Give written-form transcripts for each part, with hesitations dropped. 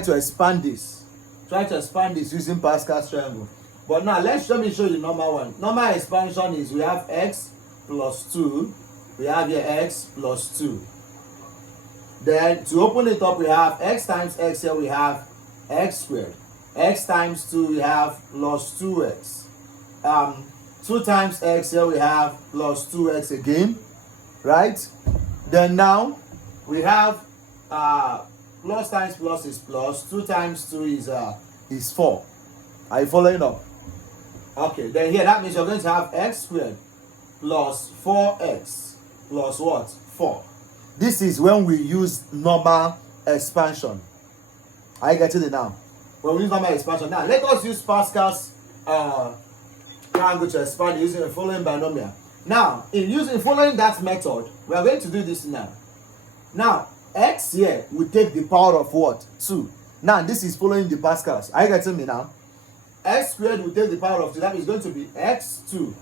to expand this. Try to expand this using Pascal's triangle. But now let me show you the normal one. Normal expansion is we have x plus 2. We have here x plus 2. Then to open it up, we have x times x. Here we have x squared. X times 2, we have plus 2x. 2 times x, here we have plus 2x again, right? Then now we have plus times plus is plus. 2 times 2 is 4. Are you following up? Okay, then here that means you're going to have x squared plus 4x plus what? 4. This is when we use normal expansion. Are you getting it now? When we use normal expansion. Now let us use Pascal's triangle to expand using the following binomial. Now, in following that method, we are going to do this now. Now, x here will take the power of what? 2. Now, this is following the Pascals. Are you getting me now? X squared will take the power of 2. That is going to be x2.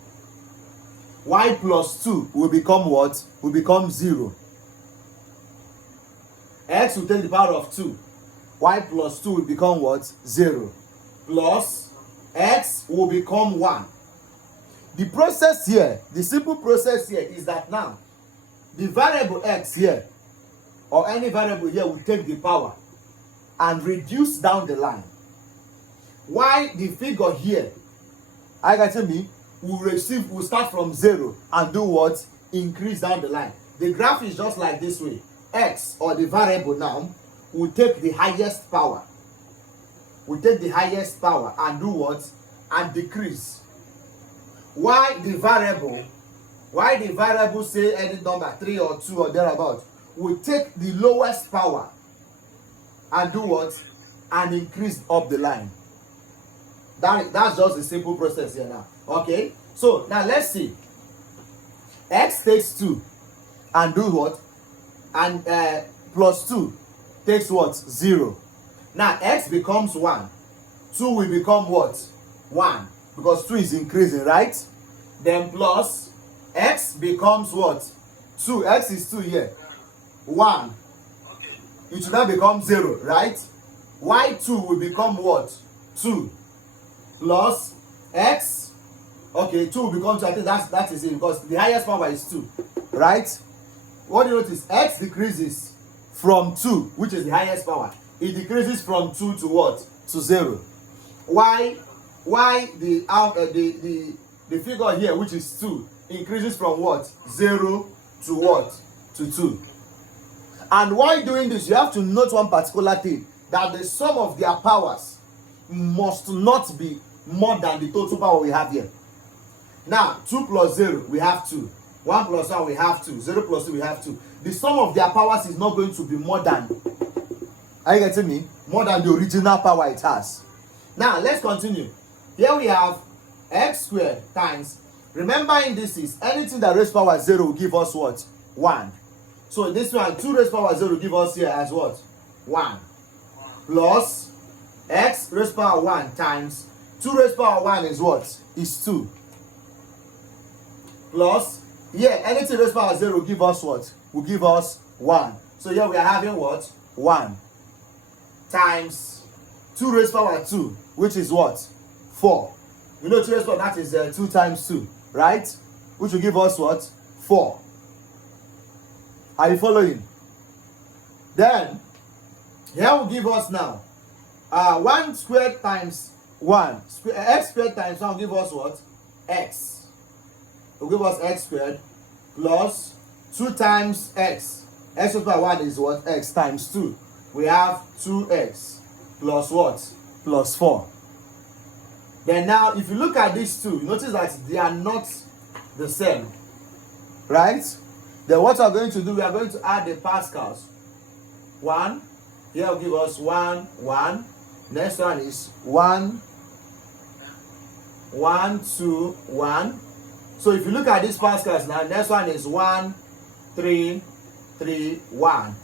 Y plus 2 will become what? Will become 0. X will take the power of 2. Y plus 2 will become what? 0. Plus x will become 1. The process here, the simple process here is that now the variable x here or any variable here will take the power and reduce down the line. Why the figure here, I got me, will start from 0 and do what? Increase down the line. The graph is just like this way. X or the variable now will take the highest power. Will take the highest power and do what? And decrease. Why the variable say any number 3 or 2 or thereabout will take the lowest power and do what? And increase up the line. That's just a simple process here now. Okay, so now let's see. X takes 2 and do what? And plus 2 takes what? 0. Now x becomes 1. 2 will become what? 1. Because 2 is increasing, right? Then plus x becomes what? 2. X is 2 here. 1. It should now become 0, right? Y2 will become what? 2. Plus x. Okay, 2 will become 2. I think that is it because the highest power is 2. Right? What do you notice? X decreases from 2, which is the highest power. It decreases from 2 to what? To 0. Why the figure here, which is 2, increases from what? 0 to what? To 2. And while doing this, you have to note one particular thing, that the sum of their powers must not be more than the total power we have here. Now, 2 plus 0, we have 2. 1 plus 1, we have 2. 0 plus 2, we have 2. The sum of their powers is not going to be more than, are you getting me? More than the original power it has. Now, let's continue. Here we have x squared times, remember in this is anything that raised power 0 will give us what? 1. So this one, 2 raised power 0 will give us here as what? 1. Plus x raised power 1 times 2 raised power 1 is what? Is 2. Plus, here, anything raised power 0 will give us what? Will give us 1. So here we are having what? 1. Times 2 raised power 2, which is what? 4. You know 2 raised power, that is 2 times 2, right? Which will give us what? 4. Are you following? Then, here will give us now 1 squared times 1. X squared times 1 will give us what? X. Will give us x squared plus 2 times x. X raised by 1 is what? X times 2. We have 2x plus what? Plus 4. Then now, if you look at these two, you notice that they are not the same. Right? Then what we are going to do, we are going to add the Pascals. 1. Here will give us 1, 1. Next one is 1, 1, 2, 1. So if you look at these Pascals now, next one is 1, 3, 3, 1.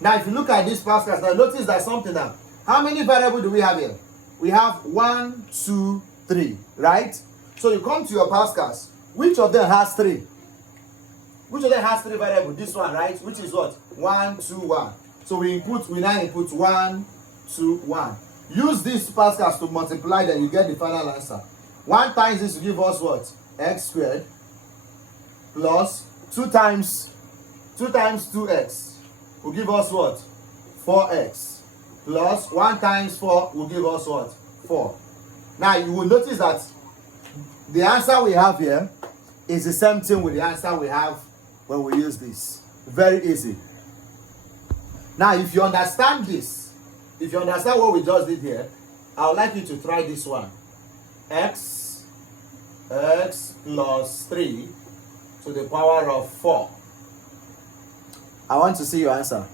Now if you look at these Pascals now, notice that something now. How many variables do we have here? We have 1, 2, 3, right? So you come to your Pascals. Which of them has 3? Which of them has 3 variables? This one, right? Which is what? 1, 2, 1. So we now input 1, 2, 1. Use these Pascals to multiply, then you get the final answer. 1 times this will give us what? X squared plus 2 times 2x will give us what? 4x plus 1 times 4 will give us what? 4. Now you will notice that the answer we have here is the same thing with the answer we have when we use this. Very easy. Now if you understand this, if you understand what we just did here, I would like you to try this one. X plus 3 to the power of 4. I want to see your answer.